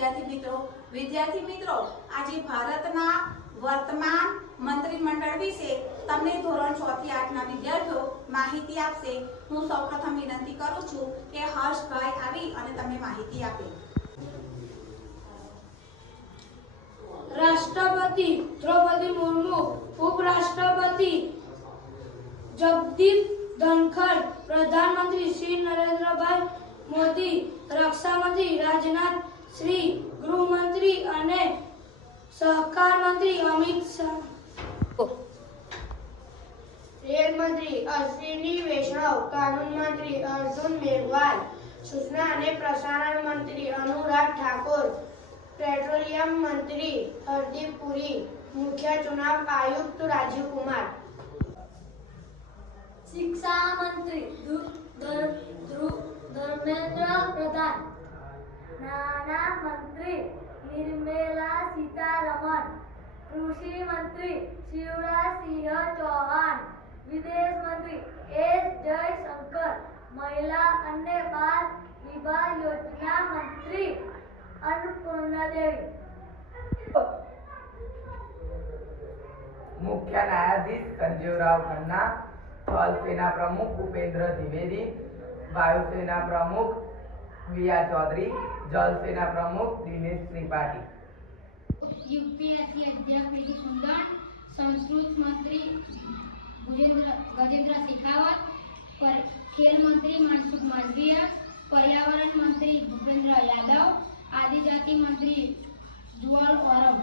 વિદ્યાર્થી મિત્રો આજે ભારતના વર્તમાન મંત્રીમંડળ વિશે તમને ધોરણ 6 થી 8 ના વિદ્યાર્થીઓ માહિતી આપશે। હું સૌપ્રથમ વિનંતી કરું છું કે હર્ષભાઈ આવી અને તમને માહિતી આપે। राष्ट्रपति द्रौपदी मुर्मू, उपराष्ट्रपति जगदीप धनखड़, प्रधानमंत्री श्री नरेंद्र भाई मोदी, रक्षा मंत्री राजनाथ श्री, गृह मंत्री અને सहकार मंत्री अमित शाह, रेल मंत्री अश्विनी वैष्णव, कानून मंत्री अर्जुन मेघवाल, सूचना અને प्रसारण मंत्री अनुराग ठाकुर, पेट्रोलियम मंत्री हरदीप पुरी, मुख्य चुनाव आयुक्त राजीव कुमार, शिक्षा मंत्री धर्मेंद्र प्रधान, नाना मंत्री निर्मला सीतारमण, कृषि मंत्री शिवराज सिंह चौहान, विदेश मंत्री एस जयशंकर, महिला अन्य बाल विवाह योजना मंत्री अन्नपूर्णा देवी, मुख्य न्यायाधीश संजीव राव खन्ना, थल सेना प्रमुख उपेंद्र द्विवेदी, वायुसेना प्रमुख वीआर चौधरी, जल सेना प्रमुख दिनेश त्रिपाठी, यूपीएससी अध्यक्ष निधि सुंदर, संस्कृत मंत्री गजेंद्र शेखावत, खेल मंत्री मनसुख मांडविया, पर्यावरण मंत्री भूपेंद्र यादव, आदिजाति मंत्री जुअल ओरम।